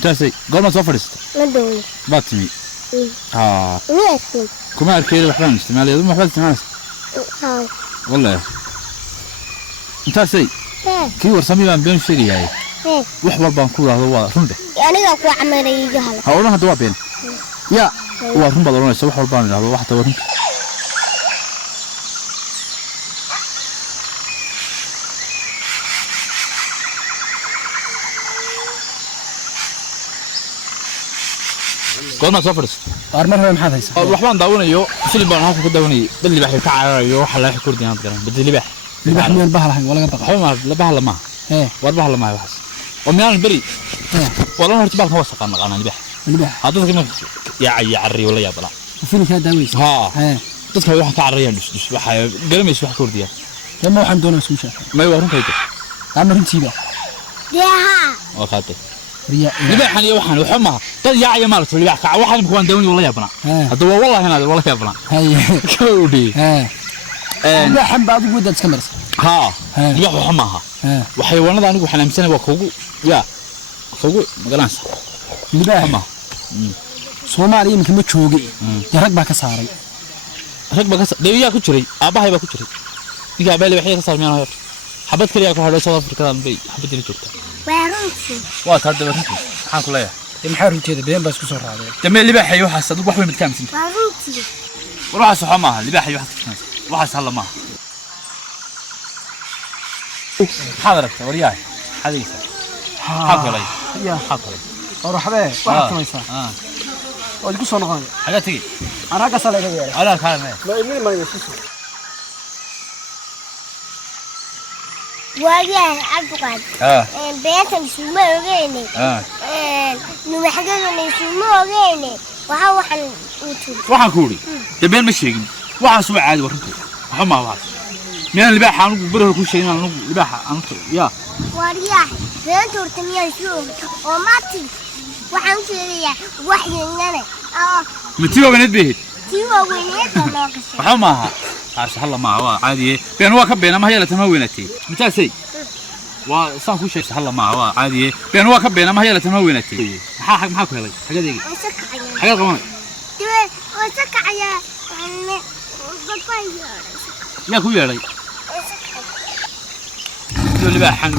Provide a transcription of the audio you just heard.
متاسي قول ما سافرت ما دوني باتمي ها وين كما أركيد وحبان استعمالي هذا ما حبان استعمالي هاي والله متاسي كي ورسمي بان بين شيء هاي وحول بان كورة هذا واضح فهمت يعني لو عمري جهل هقولها دوا بين يا وارهم بدلون يسوي وحول بان هذا واحد تورهم قول ما سافرت أرمرها محل هيس وحبان داونيو فيلم بان هاك كداوني بدلي بحي كعايو waxa la xikurdin aad garan bedeli bax libax meel bahal hayn walaga baqa xuma la bahal ma war bahal ma waxas oo meel bari wala horta baan ka wasaqan qana libax hadda kima ya cari wala ya bala filimka daaweys dadka waxa ka cariyaan dus waxa garamayso wax kurdiya lama waxaan doonaa isku shaafay ma waa runtayda ama runtiiba yaha oo qaatay riya libaxan iyo waxaan waxuma dad yaacay maalto libax ka waxaan ku waan daawani wala ya bana hadda wallahi hada wala ya bana hay koodi libaxan baad ugu dad kameras libax waxuma waxayawanada anigu waxaan aaminsanay waa kugu ya kugu magalansa libax Soomaaliya imika ma joogay rag baa ka saaray rag baa ka deebiya ku jiray aabahay baa ku jiray ninka aabahay waxay ka saarmeen hor xabad kaliya ku hadhay South Africa bay xabad ila joogta waa taad runtii waxaan ku leeyahay maxaa runteeda been baa isku soo raacday damee libaxay waxa sad wax weyn mid ka aaminsan waxa sax ma aha libaxay waxa sax la ma حاضرك ورياي حديثة حقلي يا حقلي أروح به واحد ميسا وتقول صنع غاني حاجات تيجي أنا قصة لك يا على كلام ما يمين ما يمشي وياه عبقد بيت مسمى وغيني نو حاجة مسمى وغيني وهو حن وحكوري تبين مشيين وحاسو عادي ورنتو وحما واحد من الباحة أنا بره كل شيء أنا الباحة أنا يا ورياه بنت ورتمية شو وماتي وحنت ريا وحي إننا متيو بنت بيت تيو بنت أنا وحماها عارف هلا ما عادي بين واقع بين ما هي لا تموينتي متاسي وصان كل شيء هلا ما عادي بين واقع بين ما هي لا تموينتي حق ما حكوا لي حاجة دقيقة حاجة كمان وسك عيا يا خويا لي اللي بقى حن